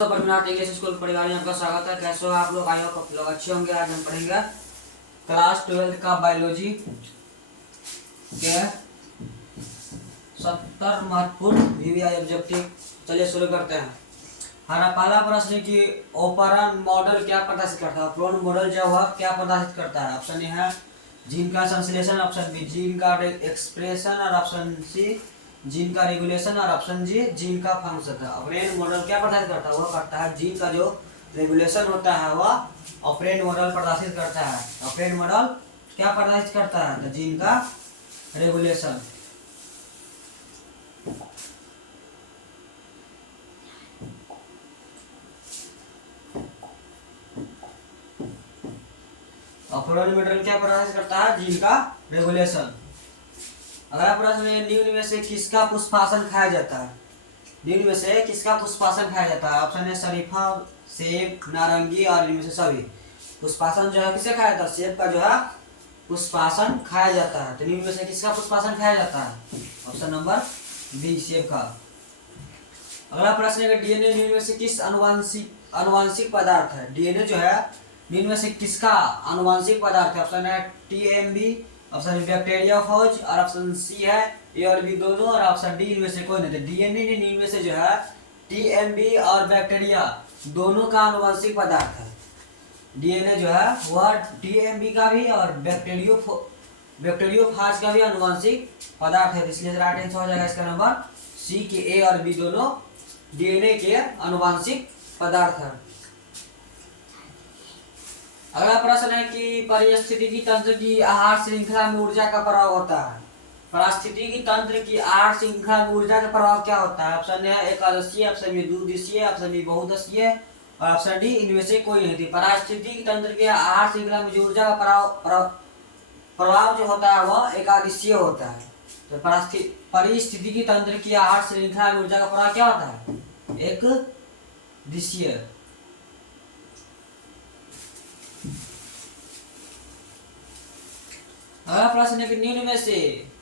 English school परिवार में आपका स्वागत है। कैसे हो आप लोग? आई होप आप लोग अच्छे होंगे। आज हम पढ़ेंगे क्लास 12 का बायोलॉजी के 70 महत्वपूर्ण वीवीआई ऑब्जेक्टिव। चलिए शुरू करते हैं। हमारा पहला प्रश्न है कि ओपेरॉन मॉडल क्या प्रदर्शित करता है? ओपेरॉन मॉडल जो है क्या प्रदर्शित करता है? ऑप्शन ए है जीन का संश्लेषण, ऑप्शन बी जीन का एक्सप्रेशन और ऑप्शन सी जीन का रेगुलेशन और ऑप्शन जी जीन का फंक्शन है। ऑपरेंट मॉडल क्या प्रदर्शित करता है? वह करता है जीन का जो रेगुलेशन होता है वह ऑपरेंट मॉडल प्रदर्शित करता है। ऑपरेंट मॉडल क्या प्रदर्शित करता है? तो जीन का रेगुलेशन। ऑपरेंट मॉडल क्या प्रदर्शित करता है? जीन का रेगुलेशन। अगला प्रश्न है निम्न में से किसका पुष्पासन खाया जाता है? निम्न में से किसका पुष्पासन खाया जाता है? ऑप्शन है शरीफा, सेब, नारंगी और इनमें से सभी। पुष्पासन जो है किसे खाया जाता है? सेब का जो है पुष्पासन खाया जाता है। तो निम्न में से किसका पुष्पासन खाया जाता है? ऑप्शन नंबर बी सेब का। अगला प्रश्न है डीएनए निम्न में से किस अनुवांशिक पदार्थ है? डीएनए जो है निम्न में से किसका अनुवांशिक पदार्थ है? ऑप्शन है टीएमबी, ऑप्शन बैक्टीरिया फौज और ऑप्शन सी है ए और बी दोनों और ऑप्शन डी इनमें से कोई नहीं। डीएनए निम्न में से जो है टीएमबी और बैक्टीरिया दोनों का अनुवांशिक पदार्थ है। डीएनए जो है वह टीएमबी का भी और बैक्टीरियोफाज का भी अनुवांशिक पदार्थ है। इसलिए राइट आंसर हो जाएगा इसका नंबर सी के ए और बी दोनों डीएनए के अनुवांशिक पदार्थ है। अगला प्रश्न है कि पारिस्थितिकी तंत्र की आहार श्रृंखला में ऊर्जा का प्रभाव होता है। पारिस्थितिकी तंत्र की आहार श्रृंखला में ऊर्जा का प्रभाव क्या होता है? ऑप्शन है एकादशीय, ऑप्शन बी द्विदिशीय, ऑप्शन बी बहुदशीय और ऑप्शन डी इनमें से कोई नहीं थी। पारिस्थितिकी तंत्र की आहार श्रृंखला में जो ऊर्जा का प्रभाव जो होता है वह एकादशीय होता है। तो पारिस्थितिकी तंत्र की आहार श्रृंखला में ऊर्जा का प्रभाव क्या होता है? एक दिशीय। अगला प्रश्न है कि निम्न में से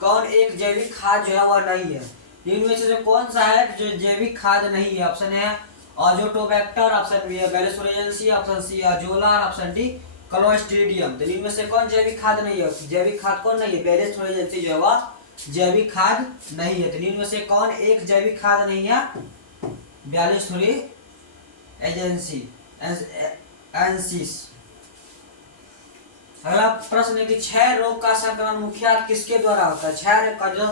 कौन एक जैविक खाद जो है वह नहीं है? निम्न में से जो कौन सा है जो जैविक खाद नहीं है? ऑप्शन है अजोटोबैक्टर, ऑप्शन बी है बैलेसोरेंसी, ऑप्शन सी अजोला और ऑप्शन डी क्लोस्ट्रीडियम। तो निम्न में से कौन जैविक खाद नहीं है? जैविक खाद कौन नहीं है? बैलेसोरेंसी जो है वह जैविक खाद नहीं है। तो निम्न में से कौन एक जैविक खाद नहीं है? बैलेसोरेंसी। अगला प्रश्न है कि क्षय रोग का संक्रमण मुख्यतः किसके द्वारा होता है? क्षय रोग का जो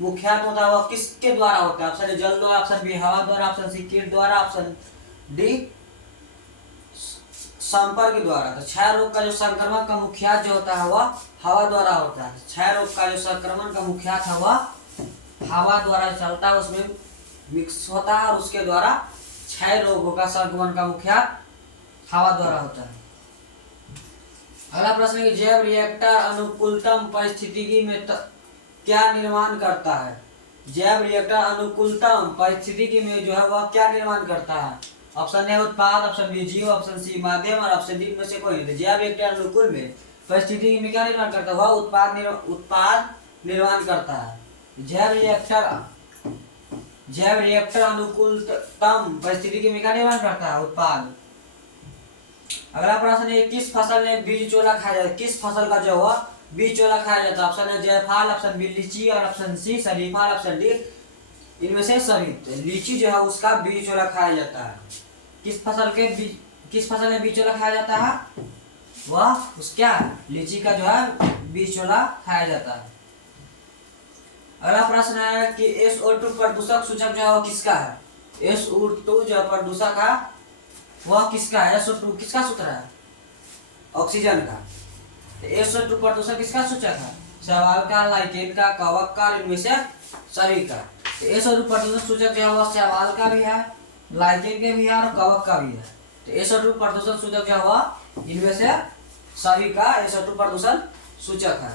मुख्यतः होता है वह किसके द्वारा होता है? ऑप्शन जल द्वारा, ऑप्शन बी हवा द्वारा, ऑप्शन सी कीट द्वारा, ऑप्शन डी संपर्क द्वारा। तो क्षय रोग का जो संक्रमण का मुख्यतः जो होता है वह हवा द्वारा होता है। क्षय रोग का जो संक्रमण का मुख्यतः है वह हवा द्वारा चलता है, उसमें मिक्स होता है और उसके द्वारा क्षय रोगों का संक्रमण का मुख्यतः हवा द्वारा होता है। अगला प्रश्न है कि जैव रिएक्टर अनुकूलतम परिस्थितिकी में क्या निर्माण करता है? जैव रिएक्टर अनुकूलतम परिस्थितिकी में जो है वह क्या निर्माण करता है? ऑप्शन है उत्पाद, ऑप्शन बी जीव, ऑप्शन सी माध्यम और ऑप्शन डी में से कोई नहीं। जैव रिएक्टर अनुकूल में परिस्थितिकी में क्या निर्माण करता है? वह उत्पाद निर्माण करता है। जैव रिएक्टर अनुकूलतम परिस्थितिकी में क्या निर्माण करता है? उत्पाद। अगला प्रश्न है किस फसल में बीज चोला खाया जाता है? किस फसल का जो है बीज चोला खाया जाता है? ऑप्शन है जायफल, ऑप्शन बी लीची और ऑप्शन सी शरीफा और ऑप्शन डी इनमें से सभी। लीची जो है उसका बीज चोला खाया जाता है। किस फसल में बीज चोला खाया जाता है? वह क्या लीची का जो है बीज चोला खाया जाता है। अगला प्रश्न है कि SO2 प्रदूषक सूचक जो है वो किसका है? SO2 जो प्रदूषक है वह किसका है? SO2 किसका सूत्र है? ऑक्सीजन का। SO2 प्रदूषक किसका सूचक है? शैवाल का, लाइकेन का, कवक का, इनमें से सभी का। SO2 प्रदूषक सूचक जो है वह शैवाल का भी है, लाइकेन के भी है और कवक का भी है। तो SO2 प्रदूषक सूचक जो है वह इनमें से सभी का SO2 प्रदूषण सूचक है।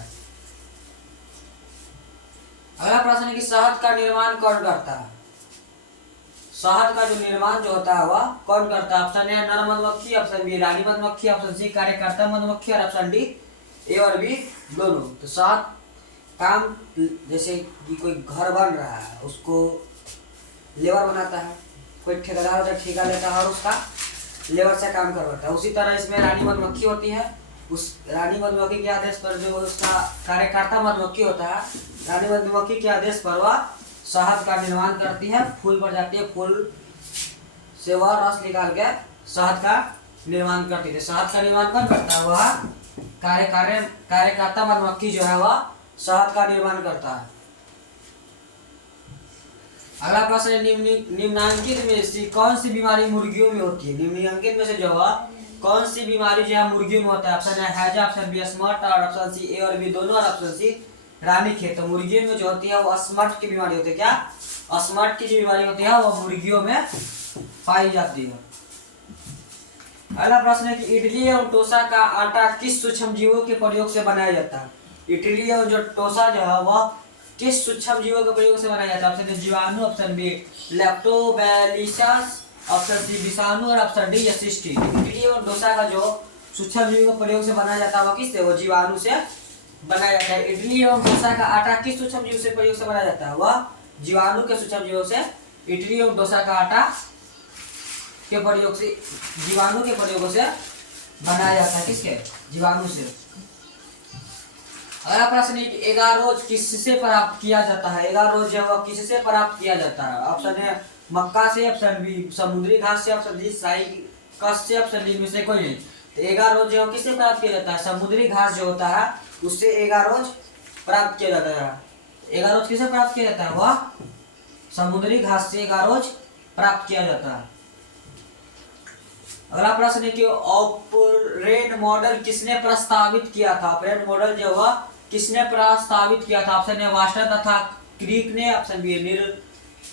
अगला प्रश्न है कि शहद का निर्माण कौन करता है? शहद का जो निर्माण जो होता है वह कौन करता है? ऑप्शन है नर मधुमक्खी, ऑप्शन बी रानी मधुमक्खी, ऑप्शन सी कार्यकर्ता मधुमक्खी और ऑप्शन डी ए और बी दोनों। तो शहद काम जैसे कि कोई घर बन रहा है उसको लेबर बनाता है, कोई ठेकेदार होता है, ठेका लेता है और उसका लेबर से काम करवाता है। उसी तरह इसमें रानी मधुमक्खी होती है। उस रानी मधुमक्खी के आदेश पर जो उसका कार्यकर्ता मधुमक्खी होता है, रानी मधुमक्खी के आदेश पर वह शहद का निर्माण करती है, फूल पर जाती है, फूल से वह रस निकाल के शहद का निर्माण करती है। शहद का निर्माण कौन करता है? वह कार्यकर्ता मधुमक्खी जो है वह शहद का निर्माण करता है। अगला प्रश्न है, निम्नांकित में से कौन सी बीमारी मुर्गियों में होती है? निम्नांकित में से जो है कौन सी बीमारी जो है मुर्गियों में होता है? ऑप्शन है हैजा, ऑप्शन बी स्मर्ट और ऑप्शन सी ए और बी दोनों और ऑप्शन सी रानीखेत। तो मुर्गियों में जो होती है वो स्मर्ट की बीमारी होती है। क्या स्मर्ट की जो बीमारी होती है वो मुर्गियों में पाई जाती है। अगला प्रश्न है कि इडली एवं डोसा का आटा किस सूक्ष्म जीवों के प्रयोग से बनाया जाता है? इडली एवं जो डोसा जो है वह किस सूक्ष्म जीवों के प्रयोग से बनाया जाता है? ऑप्शन जीवाणु, option B lactobacillus, option C विषाणु और ऑप्शन डी यशिष्टि। इडली एवं डोसा का जो सूक्ष्म जीवों के प्रयोग से बनाया जाता है वह किससे? वो जीवाणु से बनाया जाता है। इडली एवं डोसा का आटा किस सूक्ष्म जीव से प्रयोग से बनाया जाता है? वह जीवाणु के सूक्ष्म जीवों से इडली एवं डोसा का आटा के प्रयोग से, जीवाणु के प्रयोग से बनाया जाता है। किसके? जीवाणु से। अगला प्रश्न है कि एगारोज किससे प्राप्त किया जाता है? एगारोज जो है किससे प्राप्त किया जाता है? ऑप्शन है मक्का से, ऑप्शन बी समुद्री घास से, ऑप्शन डी साइकस से, ऑप्शन डी में से कोई नहीं। तो एगारोज जो किससे प्राप्त किया जाता है? समुद्री घास जो होता है उससे एगारोज प्राप्त किया जाता है। एगारोज किससे प्राप्त किया जाता है? वह समुद्री घास से एगारोज प्राप्त किया जाता है। अगला प्रश्न है कि ऑपरेन मॉडल किसने प्रस्तावित किया था? ऑपरेन मॉडल जो हुआ किसने प्रस्तावित किया था? ऑप्शन ए वास्टर तथा क्रीक ने, ऑप्शन बी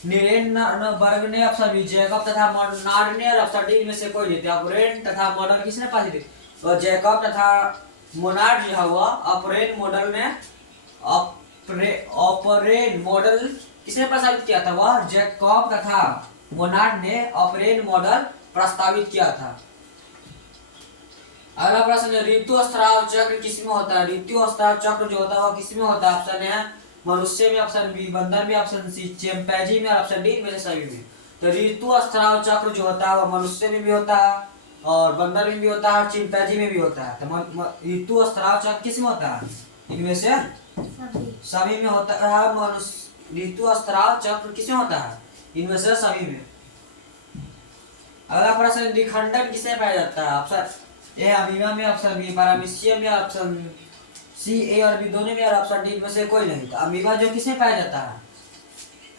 निरेनबर्ग ने, ऑप्शन बी जैकब तथा मोनार्ड ने और ऑप्शन डी में से कोई नहीं। ऑपरेन तथा मॉडल किसने प्रस्तावित? और जैकब तथा मोनार्ड जो हुआ ऑपरेन मॉडल ने ऑपरेन मॉडल किसने प्रस्तावित किया था? वह जैकब तथा मोनार्ड ने ऑपरेन मॉडल प्रस्तावित किया था। अगला प्रश्न है ऋतु स्राव चक्र किसमें होता है? ऋतु स्राव चक्र जो होता है वह किसमें होता है? ऑप्शन है मनुष्य में, ऑप्शन बी बंदर में, ऑप्शन सी चिंपैंजी में और ऑप्शन डी में से सभी में। तो ऋतु स्राव चक्र जो होता है वह मनुष्य में भी होता है और बंदर में भी होता है और चिंपैंजी में भी होता है। तो ऋतु स्राव चक्र किसमें होता है? इनमें से सभी में होता है। मनुष्य ऋतु स्राव चक्र किसमें होता है? इनमें से सभी में। अगला प्रश्न द्विखंडन किसमें पाया जाता है? ऑप्शन ए अमीबा में, ऑप्शन बी पैरामीशियम में, ऑप्शन सी ए और बी दोनों में और ऑप्शन डी में से कोई नहीं। तो अमीबा जो किसमें पाया जाता है?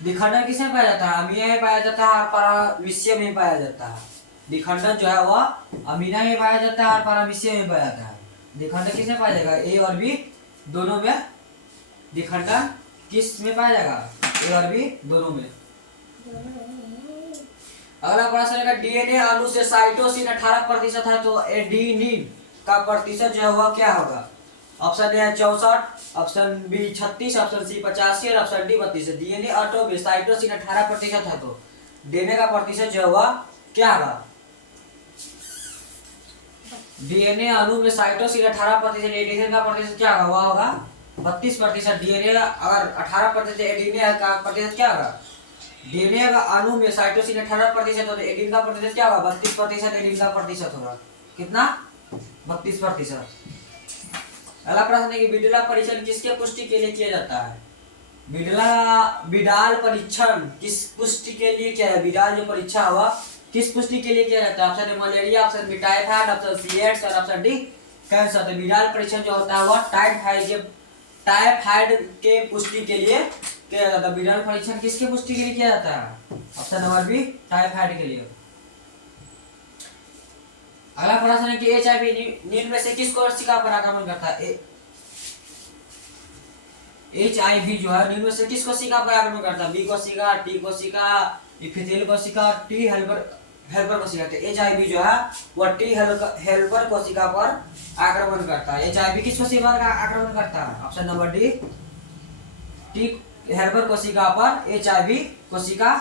द्विखंडन किसमें पाया जाता है? अमीबा में पाया जाता है और पैरामीशियम में पाया जाता है। द्विखंडन जो है वह अमीबा में पाया जाता है और पैरामीशियम में पाया जाता है। द्विखंडन किसमें पाया जाएगा? ए और बी दोनों में द्विखंडन किस में पाया जाएगा? ए और बी दोनों में। अगला प्रश्न है डीएनए अणु से साइटोसिन 18% है तो एडेनिन का प्रतिशत जो है क्या होगा? Option A 64, option B 36, option C 85 और ऑप्शन डी 32। डीएनए अणु में साइटोसिन 18% है तो डीएनए का प्रतिशत जो है क्या होगा? डीएनए अणु में साइटोसिन 18%, एडेनिन का प्रतिशत क्या होगा? वह होगा 32%। डीएनए अगर 18% एडेनिन का प्रतिशत क्या होगा? डीएनए का अणु में साइटोसिन 18% होता है, एडेनिन का प्रतिशत क्या होगा? 32%। एडेनिन का प्रतिशत होगा कितना? 32%। अगला प्रश्न है कि विडाल परीक्षण किसके पुष्टि के लिए किया जाता है? विडाल परीक्षण किस पुष्टि के लिए किया है? विडाल जो परीक्षा हुआ किस पुष्टि के लिए किया जाता है? Option A malaria, option B typhoid, option C AIDS और ऑप्शन डी कैंसर। तो विडाल परीक्षण जो होता है वह टाइफाइड के पुष्टि के लिए किया जाता है। विडाल परीक्षण किसके पुष्टि के लिए किया जाता है? ऑप्शन नंबर बी टाइफाइड के लिए। अगला प्रश्न है कि एचआईवी निम्न में से किस कोशिका पर आक्रमण करता है? एचआईवी जो है निम्न में से किस कोशिका पर आक्रमण करता है? बी कोशिका, टी कोशिका, इपिथेलियल कोशिका, टी हेल्पर कोशिका। तो एचआईवी जो है वह टी हेल्पर कोशिका पर आक्रमण करता है। एचआईवी किस कोशिका पर आक्रमण करता है? Option number D T helper कोशिका पर एचआईवी कोशिका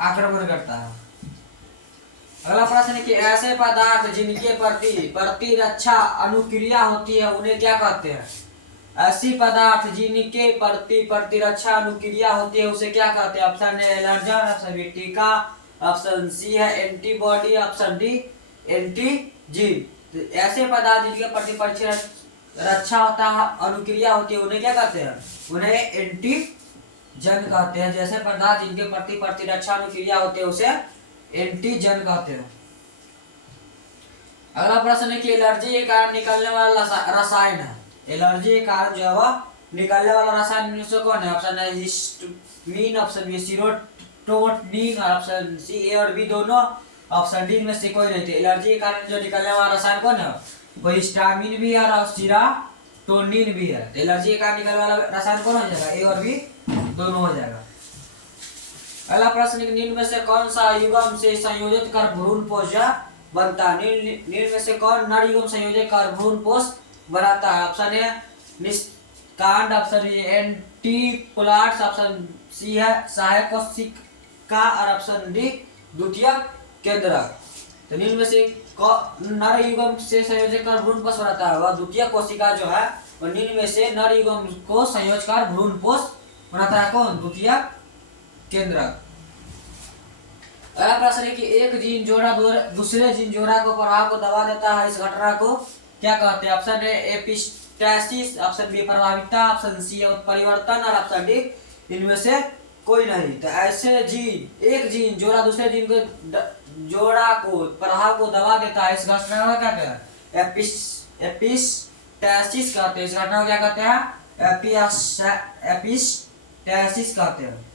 आक्रमण करता है। अगला प्रश्न है कि ऐसे पदार्थ जिनके प्रतिरक्षा अनुक्रिया होती है उन्हें क्या कहते हैं? ऐसी पदार्थ जिनके प्रतिरक्षा अनुक्रिया होती है उसे क्या कहते हैं? Option A allergen, option B टीका, ऑप्शन सी है एंटीबॉडी, ऑप्शन डी एंटीजीन। तो ऐसे पदार्थ जिनके प्रति परीक्षण रक्षा होता है, अनुक्रिया होती है, उन्हें क्या कहते हैं? उन्हें एंटीजन कहते हैं। जैसे पदार्थ जिनके प्रति प्रतिरक्षा अनुक्रिया होती है उसे एंटीजन कहते हैं। अगला प्रश्न है कि एलर्जी के कारण निकलने वाला रसायन है, एलर्जी के कारण जो है वह निकलने वाला रसायन में से कौन है? ऑप्शन है हिस्टामिन, ऑप्शन बी सीरोटोनिन और ऑप्शन सी ए और बी दोनों, ऑप्शन डी में से कोई नहीं थे। एलर्जी के कारण जो निकलने वाला रसायन कौन है? वो हिस्टामिन भी है और सीरोटोनिन भी है। तो एलर्जी के कारण निकलने वाला रसायन कौन हो जाएगा? ए और बी दोनों हो जाएगा। अगला प्रश्न, निम्न में से कौन सा युग्म से संयोजित कर भ्रूणपोष बनता है? निम्न में से कौन नर युग्म संयोजित कर भ्रूणपोष बनाता है? ऑप्शन ए निष्कांड, ऑप्शन बी एंटीप्लास्ट, ऑप्शन सी है सहायक कोशिका और ऑप्शन डी द्वितीयक केंद्रक। तो निम्न में से नर युग्म से संयोजक कर भ्रूणपोष बनाता है, वह द्वितीयक कोशिका जो है, और निम्न में से नर युग्म को संयोजक कर भ्रूणपोष बनाता है कौन? द्वितीयक केंद्रक। अगला प्रश्न है कि एक जीन जोड़ा दूसरे जीन जोड़ा को प्रभाव को दबा देता है, इस घटना को क्या कहते हैं? ऑप्शन ए एपिस्टैसिस, ऑप्शन बी प्रभाविता, ऑप्शन सी उत्परिवर्तन और ऑप्शन डी इनमें से कोई नहीं। तो ऐसे जीन, एक जीन जोड़ा दूसरे जीन को जोड़ा को प्रभाव को दबा देता है, इस घटना को क्या कहते हैं? एपिस्टैसिस कहते हैं। इस घटना को क्या कहते हैं? एपिस्टैसिस कहते हैं।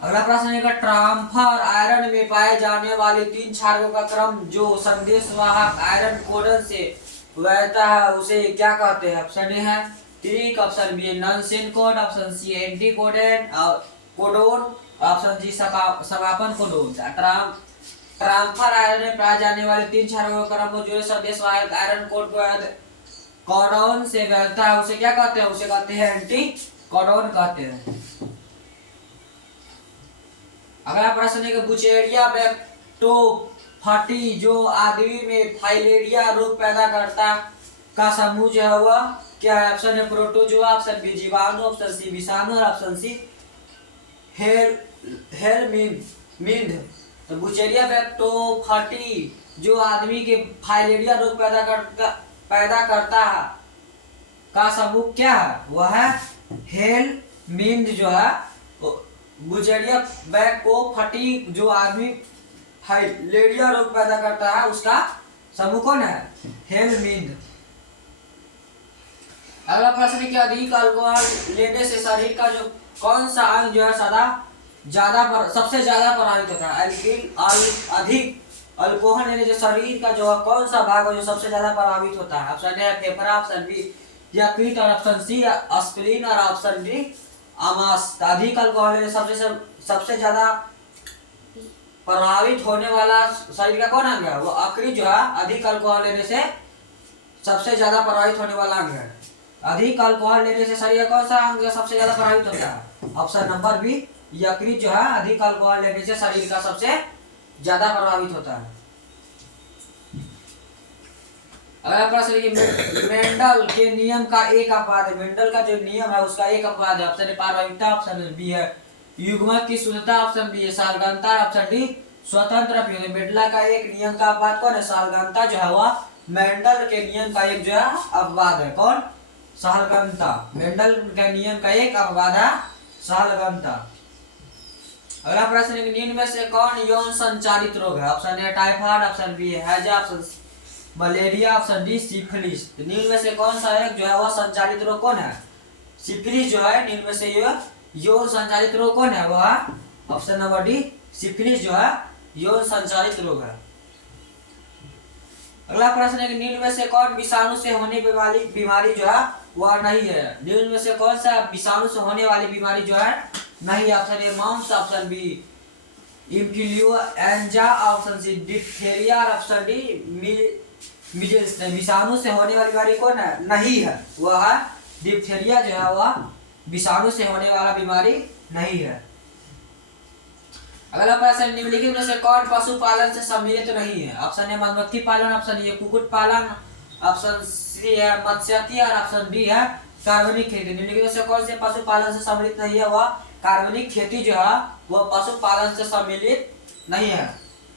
अगला प्रश्न है ट्रांसफर आयरन में पाए जाने वाले 3 क्षारों का क्रम जो संदेशवाहक आयरन कोडन से बहता है उसे क्या कहते हैं? ऑप्शन ए है त्रिक, option B nonsense code, option C anticodon codon, option G समापन कोडोन। ट्रांसफर आयरन में पाए जाने वाले 3 क्षारों का क्रम जो संदेशवाहक आयरन कोडोन से बहता है उसे क्या कहते हैं? उसे कहते हैं एंटी कोडोन कहते हैं। अगला प्रश्न है कि बुचेरिया बैक्टोफटी जो आदमी में फाइलेरिया रोग पैदा करता का समूह जो है वह क्या है? ऑप्शन है प्रोटोजोआ, ऑप्शन बी जीवाणु, ऑप्शन सी विषाणु और ऑप्शन सी हेलमिंथ। तो बुचेरिया बैक्टोफटी जो आदमी के फाइलेरिया रोग पैदा करता है का समूह क्या है? वह है हेलमिंथ जो है। बुचेरिया बैक्टोफटी जो आदमी फाइलेरिया रोग पैदा करता है उसका समूह कौन है? हेलमिंथ। अगला प्रश्न है कि अधिक अल्कोहल लेने से शरीर का जो कौन सा अंग जो है सबसे ज्यादा प्रभावित होता है? अधिक अल्कोहल लेने से शरीर का जो है कौन सा भाग है जो सबसे ज्यादा प्रभावित होता है? ऑप्शन ए फेफड़ा, ऑप्शन बी यकृत और ऑप्शन सी स्प्लीन और ऑप्शन डी आमाशय। अधिक अल्कोहल लेने सबसे ज्यादा प्रभावित होने वाला शरीर का कौन अंग है? वो यकृत जो है अधिक अल्कोहल लेने से सबसे ज्यादा प्रभावित होने वाला अंग है। अधिक अल्कोहल लेने से शरीर का कौन सा अंग सबसे ज्यादा प्रभावित होता है? ऑप्शन नंबर बी यकृत जो है अधिक अल्कोहल लेने से शरीर का सबसे ज्यादा प्रभावित होता है। अगला प्रश्न है कि मेंडल के नियम का एक अपवाद है। मेंडल का जो नियम है उसका एक अपवाद है। ऑप्शन ए पारगम्यता, ऑप्शन बी है युग्मक की शुद्धता, ऑप्शन बी है सालगंता, ऑप्शन डी स्वतंत्र अपयोग। मेंडल का एक नियम का अपवाद कौन है? सालगंता जो है वह मेंडल के नियम का एक जो है अपवाद है। कौन? सालगंता। मेंडल के नियम का एक अपवाद है सालगंता। अगला प्रश्न है निम्न में से कौन यौन संचालित रोग है? Option A typhoid, option B हैजा, option malaria, option D syphilis. निम्न में से कौन सा एक जो है वह संचालित रोग कौन है? सिफिलिस जो है निम्न में से यौन संचालित रोग कौन है? वह ऑप्शन नंबर डी सिफिलिस जो है यौन संचालित रोग है। अगला प्रश्न है कि निम्न में से कौन विषाणु से होने वाली बीमारी जो है वह नहीं है? निम्न में से कौन सा विषाणु से होने वाली बीमारी जो है नहीं? Option A mumps, option B influenza, option C diphtheria और ऑप्शन डी मिजल्स। विषाणु से होने वाली बीमारी कौन है? नहीं है, वह है डिप्थीरिया जो है वह विषाणु से होने वाला बीमारी नहीं है। अगला प्रश्न निम्नलिखित में से कौन पशुपालन से सम्मिलित नहीं है? ऑप्शन ए मधुमक्खी पालन, ऑप्शन ए कुक्कुट पालन, ऑप्शन सी है मत्स्यिकी और ऑप्शन डी है कार्बनिक खेती। निम्नलिखित में से कौन से पशुपालन से सम्मिलित नहीं है? वह कार्बनिक खेती जो है वह पशुपालन से सम्मिलित नहीं है।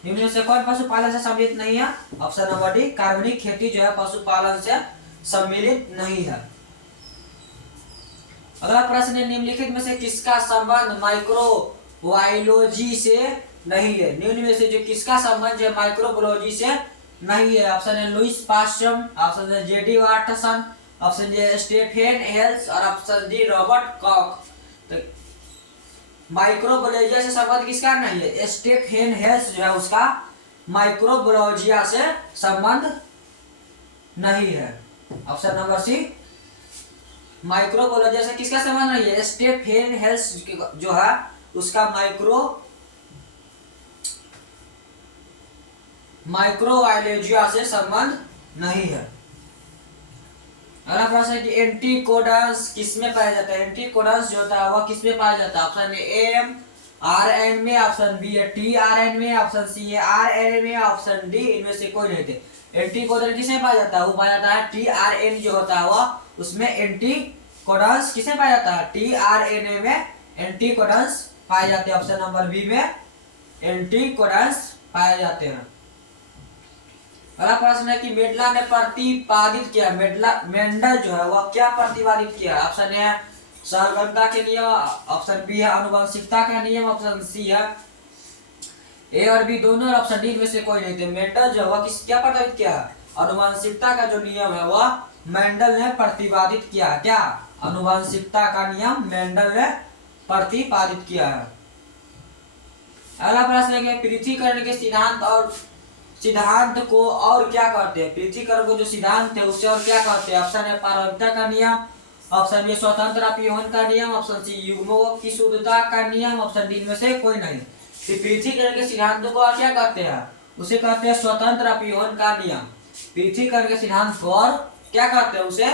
निम्न में से कौन पशुपालन से सम्मिलित नहीं है? ऑप्शन नंबर डी, कार्बनिक खेती जो है पशुपालन से सम्मिलित नहीं है। अगला प्रश्न है, निम्नलिखित में से किसका संबंध माइक्रोबायोलॉजी से नहीं है? निम्न में से जो किसका संबंध है माइक्रोबायोलॉजी से नहीं है? ऑप्शन है लुईस पास्चर, ऑप्शन है JD Watson, option A Stephen Hales और ऑप्शन डी रॉबर्ट कॉक। तो माइक्रोबायोलॉजी से संबंध किसका नहीं है? स्टेफेन हेल्स जो है उसका माइक्रोबायोलॉजी से संबंध नहीं है। ऑप्शन नंबर सी, माइक्रोबायोलॉजी से किसका संबंध नहीं है? स्टेफेन हेल्स जो है उसका माइक्रोबायोलॉजी से संबंध नहीं है। अगला प्रश्न है कि एंटीकोडन्स किसमें पाया जाता है? एंटीकोडन्स जो होता है वह किसमें पाया जाता है? Option A M R N में, ऑप्शन बी है टी आर एन में, ऑप्शन सी है आर एन में, ऑप्शन डी इनमें से कोई नहीं थे। एंटीकोडन किसमें पाया जाता है? वो पाया जाता है टी आर एन जो होता है वह उसमें एंटीकोडन्स किसमें पाया जाता है? टी आर एन ए में एंटीकोडन्स पाए जाते हैं। ऑप्शन नंबर बी में एंटीकोडन्स पाए जाते हैं। अगला प्रश्न है कि मेंडल ने प्रतिपादित किया, मेंडल जो है वह क्या प्रतिपादित किया? ऑप्शन ए सरगमता के नियम, ऑप्शन बी है आनुवंशिकता का नियम, ऑप्शन सी है ए और बी दोनों, और ऑप्शन डी में से कोई नहीं थे। मेंडल जो है क्या प्रतिपादित किया? आनुवंशिकता का जो नियम है वह मेंडल ने प्रतिपादित किया। क्या? आनुवंशिकता का नियम मेंडल ने प्रतिपादित किया है। अगला प्रश्न है कि पृथ्वीकरण के सिद्धांत को और क्या कहते हैं? पृथ्वीकरण को जो सिद्धांत है उससे और क्या कहते हैं? ऑप्शन है पारगम्यता का नियम, ऑप्शन बी स्वतंत्र अपीहन का नियम, ऑप्शन सी युग्मों की शुद्धता का नियम, ऑप्शन डी में से कोई नहीं। पृथ्वीकरण के सिद्धांत को और क्या कहते हैं? उसे कहते हैं स्वतंत्र अपीहन का नियम। पृथ्वीकरण के सिद्धांत को और क्या कहते हैं? उसे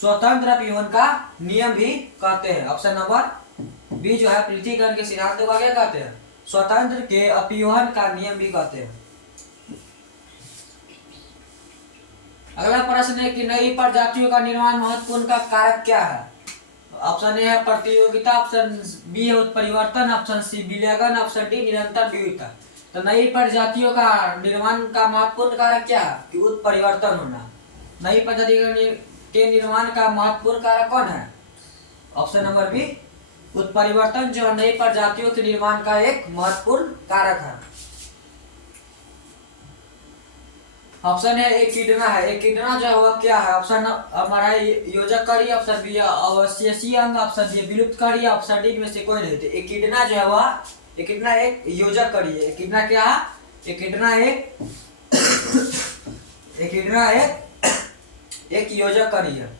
स्वतंत्र अपीहन का नियम भी कहते हैं। ऑप्शन नंबर बी जो है पृथ्वीकरण के सिद्धांत को क्या कहते हैं? स्वतंत्र के अपीहन का नियम भी कहते हैं। अगला प्रश्न है कि नई प्रजातियों का निर्माण महत्वपूर्ण का कारक क्या है? ऑप्शन ए है प्रतियोगिता, ऑप्शन बी है उत्परिवर्तन, ऑप्शन सी विलयन, ऑप्शन डी निरंतर विविधता। तो नई प्रजातियों का निर्माण का महत्वपूर्ण कारक क्या है? कि उत्परिवर्तन होना। नई प्रजाति के निर्माण का महत्वपूर्ण कारक कौन है? ऑप्शन नंबर बी उत्परिवर्तन जो नई प्रजातियों के निर्माण का एक महत्वपूर्ण कारक है। ऑप्शन है एक कीटना है। एक कीटना जो है वह क्या है? ऑप्शन हमारा योजककारी, ऑप्शन बी अवशेषीय अंग, ऑप्शन डी विलुप्तकारी, ऑप्शन डी में से कोई नहीं थे। एक कीटना जो है वह एक योजककारी है। एक कीटना क्या है? एक कीटना एक योजककारी है।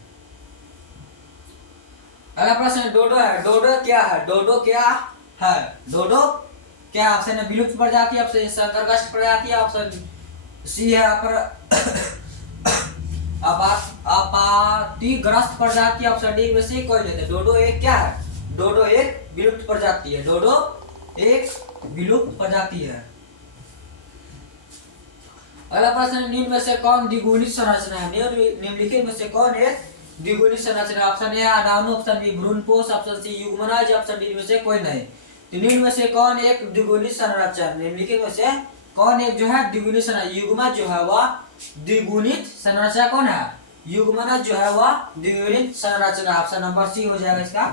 अगला प्रश्न डोडो है। डोडो क्या है? डोडो क्या है? डोडो क्या? ऑप्शन है विलुप्त प्रजाति, ऑप्शन संकरग्रस्त प्रजाति, ऑप्शन सी है आपातिग्रस्त प्रजाति, ऑप्शन डी में से कोई नहीं। डोडो एक क्या है? डोडो एक विलुप्त प्रजाति है। डोडो एक विलुप्त प्रजाति है। अगला प्रश्न, निम्न में से कौन द्विगुणित संरचना है? निम्नलिखित में से कौन एक द्विगुणित संरचना? ऑप्शन ए अडानो, ऑप्शन बी भ्रूणपोष, ऑप्शन सी युग्मनज, ऑप्शन डी में से कोई नहीं। तो निम्न में से कौन एक द्विगुणित संरचना? निम्नलिखित में से कौन एक जो है द्विगुणित संरचना? युग्मज जो है वह द्विगुणित संरचना कौन है? युग्मनज जो है वह द्विगुणित संरचना। ऑप्शन नंबर सी हो जाएगा इसका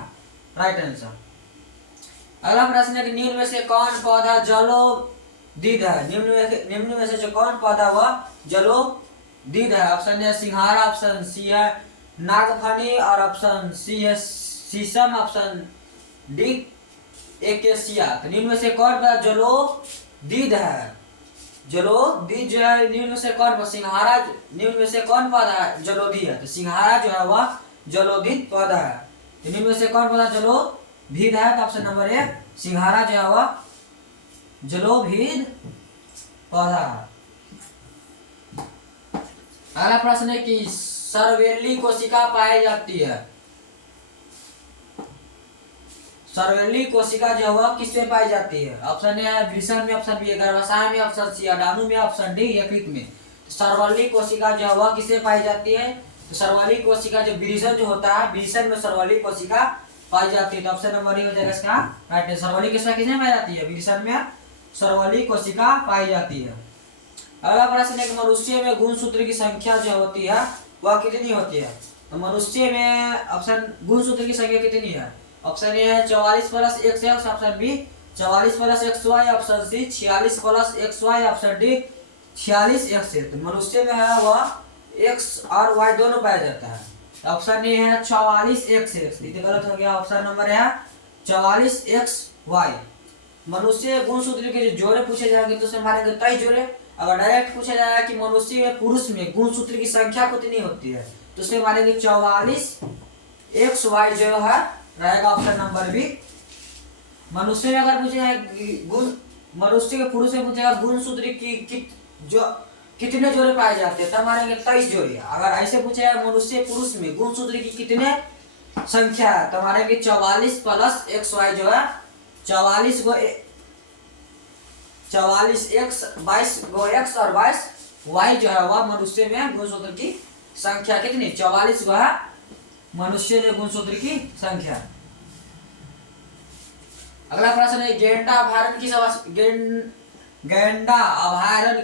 राइट आंसर। अगला प्रश्न है कि निम्न में से कौन पौधा जलोदीद है? निम्न में से जो कौन पौधा वह जलोदीद है? ऑप्शन ए सिंघाड़ा, ऑप्शन सी है नागफनी और ऑप्शन सी है शीशम, ऑप्शन डी एकेसिया। तो निम्न में से कौन पौधा जलोदीद है? जलोदीद जो है निम्न में से कौन? सिंघाड़ा निम्न में से कौन पौधा जलोदीद है? तो सिंघाड़ा जो है वह जलोदीद पौधा है। तो निम्न में से कौन पौधा जलोदीद है? तो ऑप्शन नंबर ए सिंघाड़ा जो है वह जलोदीद पौधा है। अगला प्रश्न है कि सर्वेली कोशिका पाई जाती है। सर्वेली कोशिका जो है किसमें पाई जाती है? ऑप्शन ए वृषण में, ऑप्शन बी गर्भाशय में, ऑप्शन सी अंडाणु में, ऑप्शन डी यकृत में। सर्वेली कोशिका जो है किसमें पाई जाती है? तो सर्वेली कोशिका जो वृषण जो होता है, वृषण में सर्वेली कोशिका पाई जाती है। तो ऑप्शन नंबर ए हो जाएगा इसका राइट आंसर। सर्वाली कोशिका किसमें पाई जाती है? विषम में सर्वाली कोशिका पाई जाती है। अगला प्रश्न है कि मनुष्य में गुणसूत्र की संख्या जो होती है वह कितनी होती है? तो मनुष्य में ऑप्शन गुणसूत्र की संख्या कितनी है? ऑप्शन ए है 44 plus X, option B 44 plus X Y, option C 46 plus X Y, option D 46 X. तो मनुष्य में है वह एक्स और वाई दोनों पाया जाता है। ऑप्शन ए है 44 एक्स, ये गलत हो गया। ऑप्शन नंबर है 44 एक्स वाई। मनुष्य गुणसूत्र के जो जोड़े पूछे जाएंगे तो उसमें मारेंगे 23 जोड़े। अगर डायरेक्ट पूछा जाएगा कि मनुष्य में पुरुष में गुणसूत्र की संख्या कितनी होती है तो उसमें मानेंगे 44 एक्स वाई जो है रहेगा ऑप्शन नंबर बी। मनुष्य में अगर पूछे गुण मनुष्य के पुरुष में पूछेगा गुणसूत्र की जो कितने जोड़े पाए जाते हैं तब मानेंगे 23 जोड़े। अगर ऐसे पूछेगा मनुष्य पुरुष में गुणसूत्र की कितने संख्या है तो मानेंगे 44 प्लस एक्स वाई जो है 44 एक्स 22 गो एक्स और 22 वाई जो है वह मनुष्य में गुणसूत्र की संख्या कितनी 44 गो है मनुष्य में गुणसूत्र की संख्या। अगला प्रश्न है गैंडा अभयारण्य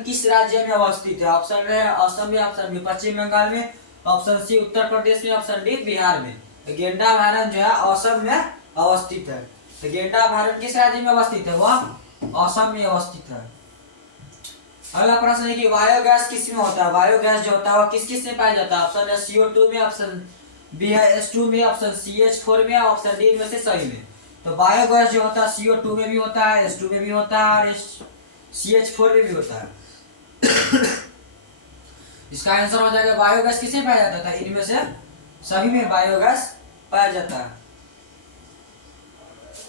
किस राज्य में अवस्थित है? ऑप्शन है असम में, ऑप्शन बी पश्चिम बंगाल में, ऑप्शन सी उत्तर प्रदेश में, ऑप्शन डी बिहार में। तो गैंडा अभयारण्य जो है असम में अवस्थित है। तो गैंडा अभयारण्य किस राज्य में अवस्थित है? वह असम में अवस्थित है। अगला प्रश्न है कि बायोगैस किस में होता है? बायोगैस जो होता है वह किस किस में पाया जाता है? ऑप्शन है CO2 में, ऑप्शन बी है H2 में, ऑप्शन CH4 में, ऑप्शन डी में से सही में। तो बायोगैस जो होता है CO2 में भी होता है, H2 में भी होता है और CH4 में भी होता है। इसका आंसर हो जाएगा बायोगैस किसमें पाया जाता है? इनमें से सभी में बायोगैस पाया जाता है।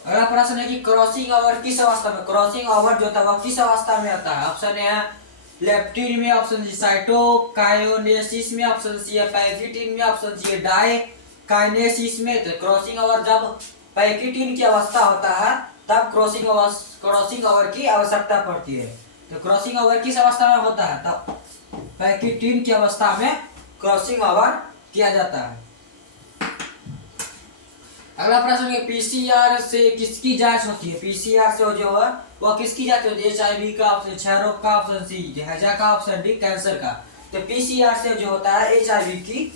अगला प्रश्न है कि क्रॉसिंग ओवर किस अवस्था में? क्रॉसिंग ओवर जो होता है वह किस अवस्था में आता है? ऑप्शन है लेप्टिन में, ऑप्शन सी साइटोकाइनेसिस में, ऑप्शन सी है पैकिटिन में, ऑप्शन सी है डाइकाइनेसिस में। तो क्रॉसिंग ओवर जब पैकिटिन की अवस्था होता है तब क्रॉसिंग ओवर की आवश्यकता पड़ती है। तो क्रॉसिंग ओवर किस अवस्था में होता है? तब पैकिटिन की अवस्था में क्रॉसिंग ओवर किया जाता है। अगला प्रश्न है PCR से किसकी जांच होती है? PCR से जो है वह किसकी जांच होती है? HIV का, ऑप्शन क्षय रोग का, ऑप्शन सी हैजा का, ऑप्शन डी कैंसर का। तो PCR से जो होता है HIV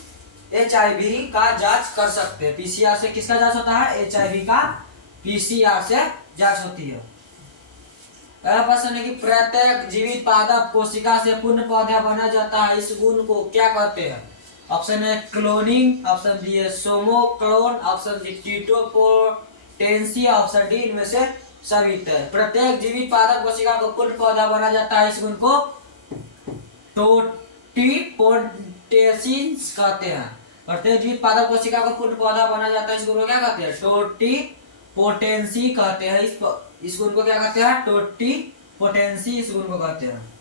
का जांच कर सकते हैं। PCR से किसका जांच होता है? HIV का PCR से जांच होती है। अगला प्रश्न है कि प्रत्येक जीवित पादप कोशिका से पूर्ण पौधा बना जाता है, इस गुण को क्या कहते हैं? ऑप्शन है क्लोनिंग, ऑप्शन बी है सोमोक्लोन, ऑप्शन सी कीटोपोटेंसी, ऑप्शन डी इनमें से सभी। प्रत्येक जीवित पादप कोशिका को पूर्ण पौधा बना जाता है, इस गुण को टोटिपोटेंसी कहते हैं। प्रत्येक जीवित पादप कोशिका को पूर्ण पौधा बना जाता है, इस गुण को क्या कहते हैं? टोटिपोटेंसी कहते हैं। इस गुण को क्या कहते हैं? टोटिपोटेंसी इस गुण को कहते हैं।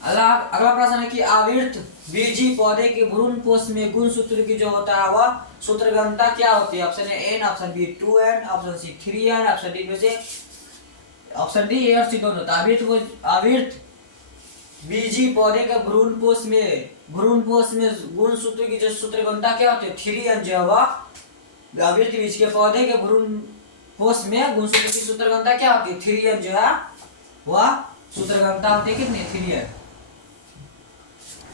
अगला प्रश्न है कि आवृत बीजी पौधे के भ्रूण पोष में गुणसूत्र की जो होता है वह सूत्र घनता क्या होती है? ऑप्शन है N, option B 2N, option C 3N, option D में से ऑप्शन डी ए और सी दोनों। आवृत बीजी पौधे के भ्रूण पोष में गुणसूत्र की जो सूत्र घनता क्या होती है? 3N जो है वह आवृत बीज के पौधे के भ्रूण पोष में गुणसूत्र की सूत्र घनता क्या होती है? 3N जो है वह सूत्र घनता होती है कितनी? 3N।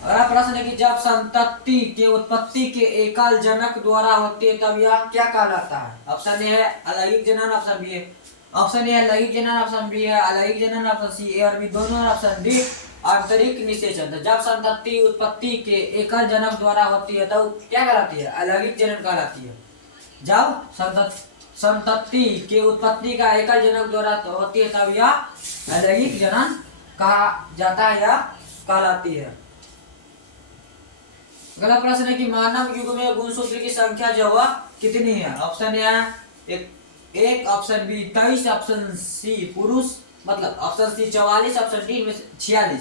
अगला प्रश्न है कि जब संतति के उत्पत्ति के एकल जनक द्वारा होती है तब यह क्या कहलाता है? ऑप्शन ए है अलैंगिक जनन, ऑप्शन बी है ऑप्शन ए है लैंगिक जनन, ऑप्शन बी है अलैंगिक जनन, ऑप्शन सी ए और बी दोनों, ऑप्शन डी आंतरिक निषेचन। जब संतति उत्पत्ति के एकल जनक द्वारा होती है तब क्या कहलाती है? अलैंगिक जनन कहलाती है। जब संतति के उत्पत्ति का एकल जनक द्वारा होती है तब यह अलैंगिक जनन कहा जाता है या कहलाती है। अगला प्रश्न है कि मानव युग में गुणसूत्र की संख्या जो है कितनी है? ऑप्शन है एक, ऑप्शन बी 23, ऑप्शन सी पुरुष मतलब ऑप्शन सी 44, ऑप्शन डी में 46।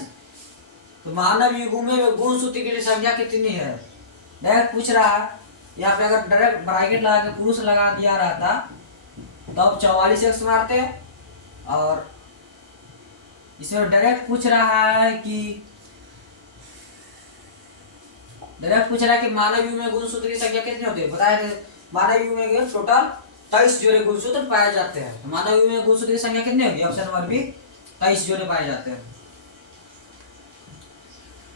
तो मानव युग में गुणसूत्र की संख्या कितनी है? डायरेक्ट पूछ रहा है। यहाँ पे अगर डायरेक्ट ब्रैकेट लगा के पुरुष लगा दिया रहता तो अब 44 एक्स मारते, और इसमें डायरेक्ट पूछ रहा है कि मानव युग में गुणसूत्र की संख्या कितनी होती है? बताया मानव युग में टोटल 23 जोड़े गुणसूत्र पाए जाते हैं। तो मानव युग में गुणसूत्र की संख्या कितनी होगी? ऑप्शन नंबर बी 23 जोड़े पाए जाते हैं।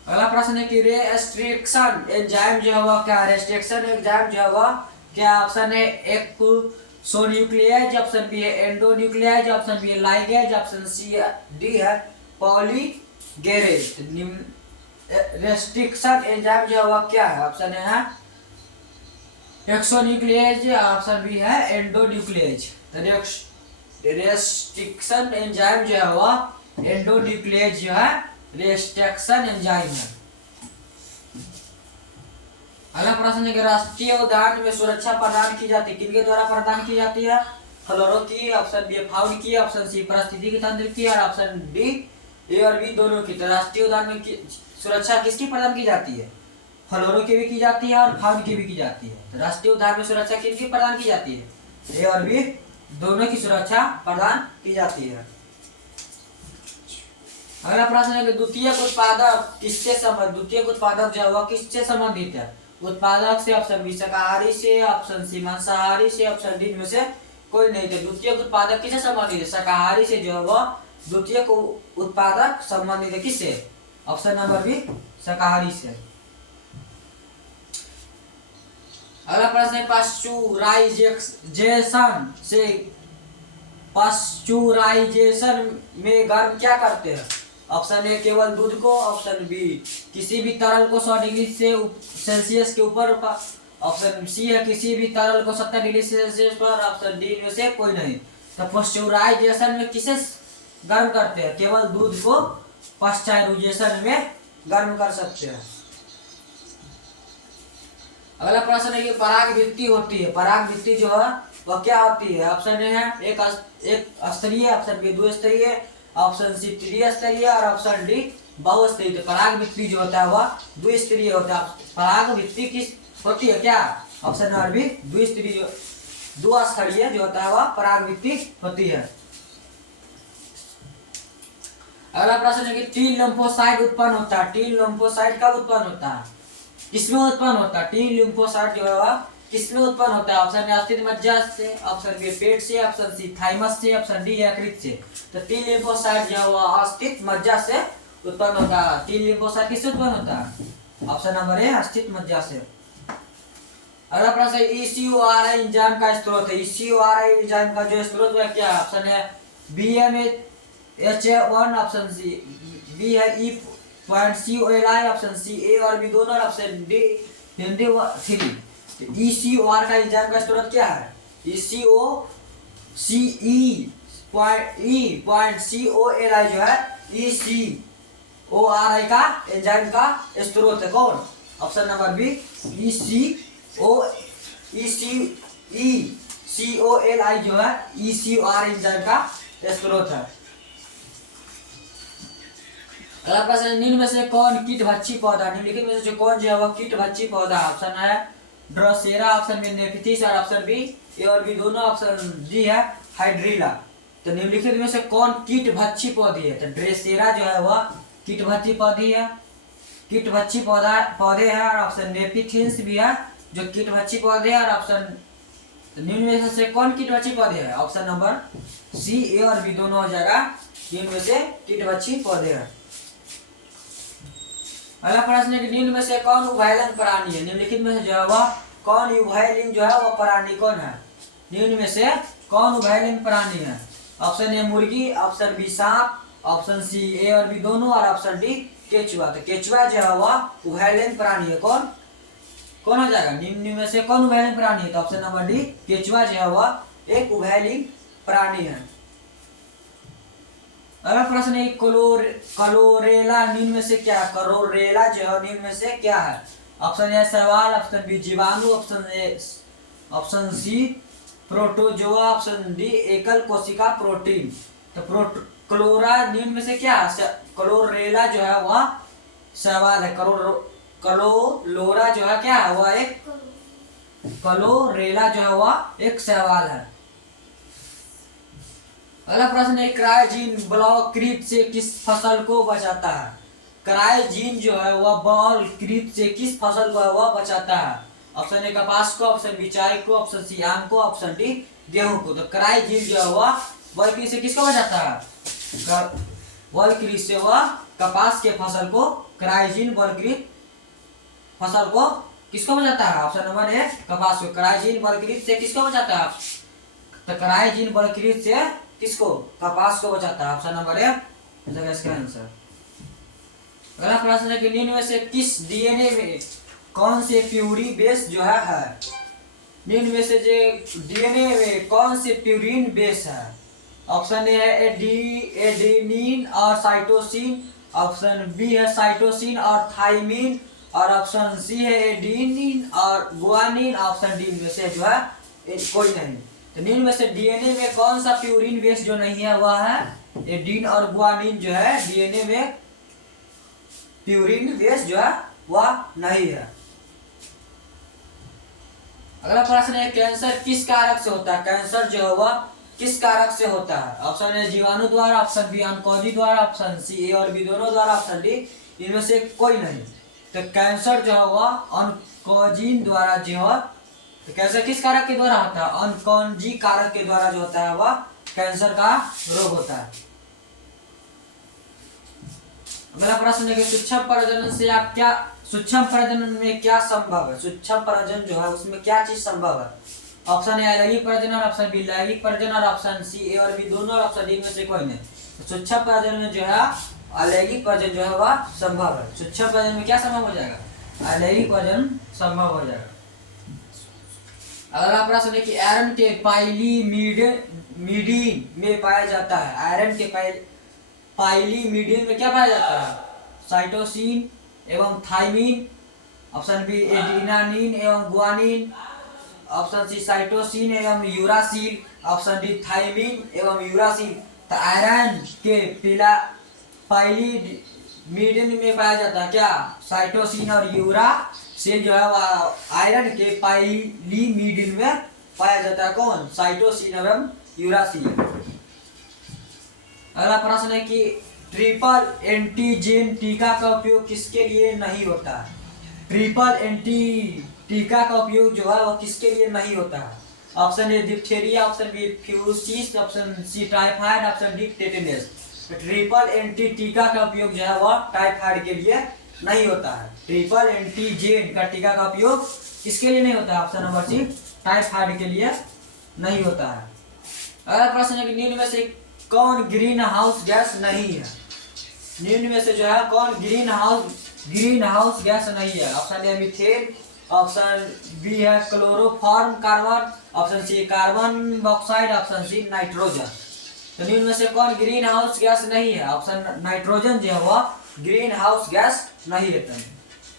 अगला प्रश्न है कि रेस्ट्रिक्शन एंजाइम जो है वह क्या है? रेस्ट्रिक्शन एंजाइम जो है वह क्या? ऑप्शन है एक्सोन्यूक्लियेज, ऑप्शन बी है एंडोन्यूक्लियेज, ऑप्शन बी है लाइगेज, ऑप्शन सी डी है पॉलीगेरेज। रेस्ट्रिक्शन एंजाइम जो है वह क्या है? ऑप्शन है एक्सोन्यूक्लियेज, ऑप्शन बी है एंडोन्यूक्लियेज। रेस्ट्रिक्शन एंजाइम जो है वह एंडोन्यूक्लियेज जो है रेस्ट्रिक्शन एंजाइम है। अगला प्रश्न है कि राष्ट्रीय उद्यान में सुरक्षा प्रदान की जाती है, किनके द्वारा प्रदान की जाती है? फ्लोरो की, ऑप्शन बी फाउंड की, ऑप्शन सी पारिस्थितिकी तंत्र की, और ऑप्शन डी ए और बी दोनों की। तो राष्ट्रीय उद्यान में सुरक्षा किसकी प्रदान की जाती है? फ्लोरो की भी की जाती है और फाउंड की भी की जाती है। तो राष्ट्रीय उद्यान में सुरक्षा किसकी प्रदान की जाती है? ए और बी दोनों की सुरक्षा प्रदान की जाती है। अगला प्रश्न है कि द्वितीयक उत्पादक किससे संबंधित? द्वितीयक उत्पादक जो है वह किससे संबंधित है? उत्पादक से, ऑप्शन बी शाकाहारी से, ऑप्शन सी मांसाहारी से, ऑप्शन डी में से कोई नहीं। तो द्वितीयक उत्पादक किससे संबंधित है? शाकाहारी से जो है वह द्वितीयक उत्पादक संबंधित है। किससे? ऑप्शन नंबर बी शाकाहारी से। अगला प्रश्न है पास्चुराइजेशन में गर्म क्या करते हैं? ऑप्शन ए केवल दूध को, ऑप्शन बी किसी भी तरल को 100 डिग्री से सेल्सियस के ऊपर, ऑप्शन सी है किसी भी तरल को 70 डिग्री सेल्सियस पर, ऑप्शन डी में से कोई नहीं। तो पास्चुराइजेशन में किसे गर्म करते हैं? केवल दूध को पास्चुराइजेशन में गर्म कर सकते हैं। अगला प्रश्न है कि परागवृत्ति होती है, परागवृत्ति जो है वह क्या होती है? ऑप्शन ए है एक स्तरीय, ऑप्शन बी द्विस्तरीय, ऑप्शन सी त्रिस्तरीय, और ऑप्शन डी बहुस्तरीय। परागवृत्ति जो होता है वह द्विस्तरीय होता है। परागवृत्ति किस होती है क्या? ऑप्शन नंबर बी द्विस्तरीय, द्विस्तरीय जो होता है वह परागवृत्ति होती है। अगला प्रश्न है कि टी लिम्फोसाइट उत्पन्न होता है। टी लिम्फोसाइट कब उत्पन्न होता है? किसमें उत्पन्न होता है? टी लिम्फोसाइट जो है वह किसमें उत्पन्न होता है? ऑप्शन ए अस्थित मज्जा से, ऑप्शन बी पेट से, ऑप्शन सी थाइमस से, ऑप्शन डी यकृत से। तो टी लिम्फोसाइट जो है वह अस्थित मज्जा से उत्पन्न होता है। टी लिम्फोसाइट किससे उत्पन्न होता है? ऑप्शन नंबर ए अस्थित मज्जा से। अगला प्रश्न है ECORI एंजाइम का स्रोत है। ECORI एंजाइम का जो स्रोत है क्या? ऑप्शन है BMHA1, ऑप्शन सी बी है E.COLI, ऑप्शन सी ए और बी दोनों, ऑप्शन डी हिंदी 3। ECOR का एंजाइम का स्रोत क्या है? ECOCOLI जो है ECORI का एंजाइम का स्रोत है। कौन? ऑप्शन नंबर बी ECOLI जो है ECOR एंजाइम का स्रोत है। अगला प्रश्न, निम्न में से कौन कीटभक्षी पौधा? निम्नलिखित में से कौन जो है वह कीटभक्षी पौधा? ऑप्शन है ड्रोसेरा, ऑप्शन बी नेफिथिस, और ऑप्शन बी ए और बी दोनों, ऑप्शन डी है हाइड्रिला। तो निम्नलिखित में से कौन कीटभक्षी पौधे है? तो ड्रोसेरा जो है वह कीटभक्षी पौधी है, कीटभक्षी पौधे है, और ऑप्शन नेफिथिस भी है जो कीटभक्षी पौधे है, और ऑप्शन निम्न में से कौन कीटभक्षी पौधे है? ऑप्शन नंबर सी ए और बी दोनों हो जाएगा निम्न में से कीटभक्षी पौधे है। अगला प्रश्न है कि निम्न में से कौन उभयलिंग प्राणी है? निम्नलिखित में से जो है वह कौन उभयलिंग जो है वह प्राणी कौन है? निम्न में से कौन उभयलिंग प्राणी है? ऑप्शन ए मुर्गी, ऑप्शन बी सांप, ऑप्शन सी ए और बी दोनों, और ऑप्शन डी केचुआ। तो केचुआ जो है वह उभयलिंग प्राणी है। कौन कौन हो जाएगा? निम्न में से कौन उभयलिंग प्राणी है? तो ऑप्शन नंबर डी केचुआ जो है वह एक उभयलिंग प्राणी है। अगला प्रश्न है क्लोरेला निम्न में से क्या? क्लोरेला जो है निम्न में से क्या है? ऑप्शन ए शैवाल, ऑप्शन बी जीवाणु, option C protozoa, option D एकल कोशिका प्रोटीन। तो क्लोरा निम्न में से क्या है? क्लोरेला जो है वह शैवाल है। क्लोरोला जो है क्या है? वह एक क्लोरेला जो है वह एक शैवाल है। अगला प्रश्न है क्रायोजीन ब्लॉक कृत से किस फसल को बचाता है? क्रायोजीन जो है वह बॉल कृत से किस फसल को वह बचाता है? ऑप्शन ए कपास को, ऑप्शन बी चाय को, ऑप्शन सी आम को, ऑप्शन डी गेहूं को। तो क्राइजीन जो हुआ बल्कि से किसको बचाता है? बल्कि से वह कपास के फसल को, क्राइजीन बल्कि फसल को किसको बचाता है? ऑप्शन नंबर ए कपास को। क्राइजीन बल्कि से किसको बचाता है? तो क्राइजीन बल्कि से किसको? कपास को बचाता है। ऑप्शन नंबर ए जगह इसका आंसर। अगला प्रश्न है कि निम्न में से किस डीएनए में कौन से प्यूरिन बेस जो है? निम्न में से जो डीएनए में कौन से प्यूरिन बेस है? ऑप्शन ए है एडेनिन और साइटोसिन, ऑप्शन बी है साइटोसिन और थाइमिन, और ऑप्शन सी है एडेनिन और गुआनिन, ऑप्शन डी में से जो है कोई नहीं। तो निम्न में से डीएनए में कौन सा प्यूरिन बेस जो नहीं है वह है एडीन और गुआनिन जो है डीएनए में प्यूरिन बेस जो है वह नहीं है। अगला प्रश्न है कैंसर किस कारक से होता है? कैंसर जो है वह किस कारक से होता है? ऑप्शन ए जीवाणु द्वारा, ऑप्शन बी ऑन्कोजी द्वारा, ऑप्शन सी ए और बी दोनों द्वारा, ऑप्शन डी इनमें से कोई नहीं। तो कैंसर जो है वह ऑन्कोजीन द्वारा जो है, तो कैंसर किस कारक के द्वारा होता है? ऑन्कोजी कारक के द्वारा जो होता है वह कैंसर का रोग होता है। अगला प्रश्न है कि सूक्ष्म प्रजनन से आप क्या, सूक्ष्म प्रजनन में क्या संभव है? सूक्ष्म प्रजनन जो है उसमें क्या चीज संभव है? ऑप्शन ए अलैंगिक प्रजनन, ऑप्शन बी लैंगिक प्रजनन, ऑप्शन सी ए और बी दोनों, ऑप्शन डी में से कोई नहीं। तो सूक्ष्म प्रजनन में जो है अलैंगिक प्रजनन जो है वह संभव है। सूक्ष्म प्रजनन में क्या संभव हो जाएगा? अलैंगिक प्रजनन संभव हो जाएगा। अगला प्रश्न है कि आयरन के पाइलीमिडीन में पाया जाता है। आयरन के पाइलीमिडीन में क्या पाया जाता है? साइटोसिन एवं थाइमिन, ऑप्शन बी एडिनानिन एवं गुआनिन, ऑप्शन सी साइटोसिन एवं यूरासिल, ऑप्शन डी थाइमिन एवं यूरासिल। तो आयरन के पाइलीमिडीन में पाया जाता है क्या? साइटोसिन और यूरासिल जो है वह आयरन के पाइलीमिडीन में पाया जाता है। कौन? साइटोसिन एवं यूरासिल। अगला प्रश्न है कि ट्रिपल एंटीजन टीका का उपयोग किसके लिए नहीं होता है? ट्रिपल एंटी टीका का उपयोग जो है वह किसके लिए नहीं होता है? Option A diphtheria, option B फ्यूसिस, option C typhoid, option D tetanus. Triple anti टीका का उपयोग जो है वह टाइफाइड के लिए नहीं होता है। ट्रिपल एंटीजन का टीका का उपयोग किसके लिए नहीं होता है? ऑप्शन नंबर सी टाइफाइड के लिए नहीं होता है। अगला प्रश्न है कि निम्न में से कौन ग्रीन हाउस गैस नहीं है? निम्न में से जो है कौन ग्रीन हाउस गैस नहीं है? Option A methane, option B है chloroform carbon, option C carbon monoxide, option C nitrogen. तो निम्न में से कौन ग्रीन हाउस गैस नहीं है? ऑप्शन नाइट्रोजन जो है वह ग्रीन हाउस गैस नहीं है।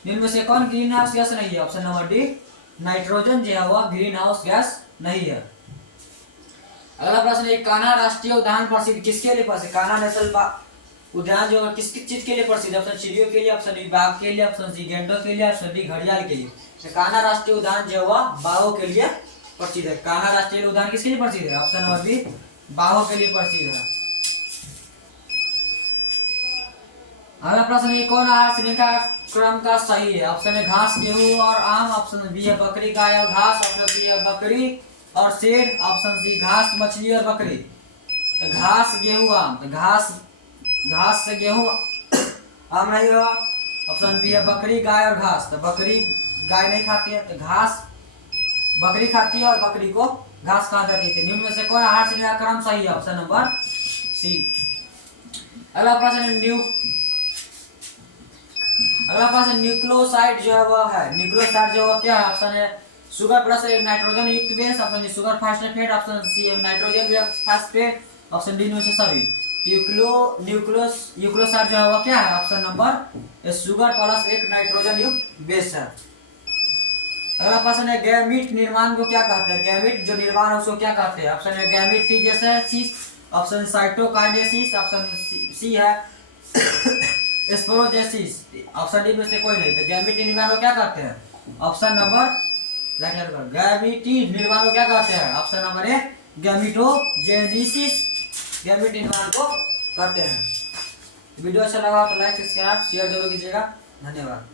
निम्न में से कौन ग्रीन हाउस गैस नहीं है? ऑप्शन नंबर डी नाइट्रोजन जो है वह ग्रीन हाउस गैस नहीं है। अगला प्रश्न है कान्हा राष्ट्रीय उद्यान प्रसिद्ध किसके लिए प्रसिद्ध? कान्हा नेशनल उद्यान जो है किस किस चीज के लिए प्रसिद्ध? ऑप्शन चिड़ियों के लिए, ऑप्शन बी बाघ के लिए, ऑप्शन सी गेंडों के लिए, ऑप्शन डी घड़ियाल के लिए। तो कान्हा राष्ट्रीय उद्यान जो है बाघों के लिए प्रसिद्ध है। कान्हा राष्ट्रीय उद्यान किसके लिए प्रसिद्ध है? ऑप्शन नंबर बी बाघों के लिए प्रसिद्ध है। अगला प्रश्न है कौन आहार श्रृंखला क्रम का सही है? ऑप्शन है घास, गेहूं और आम, ऑप्शन बी है बकरी, गाय और घास, ऑप्शन सी है बकरी और शेर, ऑप्शन सी घास, मछली और बकरी। तो घास, गेहूं, आम। तो घास से गेहूं आम नहीं होगा। ऑप्शन बी है बकरी, गाय और घास। तो बकरी गाय नहीं खाती है, तो घास बकरी खाती है और बकरी को घास खा जाती है। निम्न में से कौन आहार श्रृंखला क्रम सही है? Option number C. अगला प्रश्न न्यूक्लियोसाइड जो है वह है। न्यूक्लियोसाइड जो है क्या है? ऑप्शन है शुगर प्लस नाइट्रोजन युक्त base, option D sugar phosphate, option C nitrogen phosphate, option D में से सभी। न्यूक्लियोसाइड जो है वह क्या है? ऑप्शन नंबर शुगर प्लस एक नाइट्रोजन युक्त बेस है। अगला प्रश्न है गैमीट निर्माण को क्या कहते हैं? गैमीट जो निर्माण है उसको क्या कहते हैं? ऑप्शन है गैमेटिजेसिस, ऑप्शन साइटोकाइनेसिस, ऑप्शन सी है स्पोरोजेसिस, ऑप्शन डी में से कोई नहीं। तो गैमीट निर्माण को क्या कहते हैं? ऑप्शन नंबर गैमीटी निर्माण को क्या कहते हैं? ऑप्शन नंबर ए गैमीटोजेनेसिस गैमीट निर्माण को करते हैं। वीडियो अच्छा लगा तो लाइक सब्सक्राइब शेयर जरूर कीजिएगा। धन्यवाद।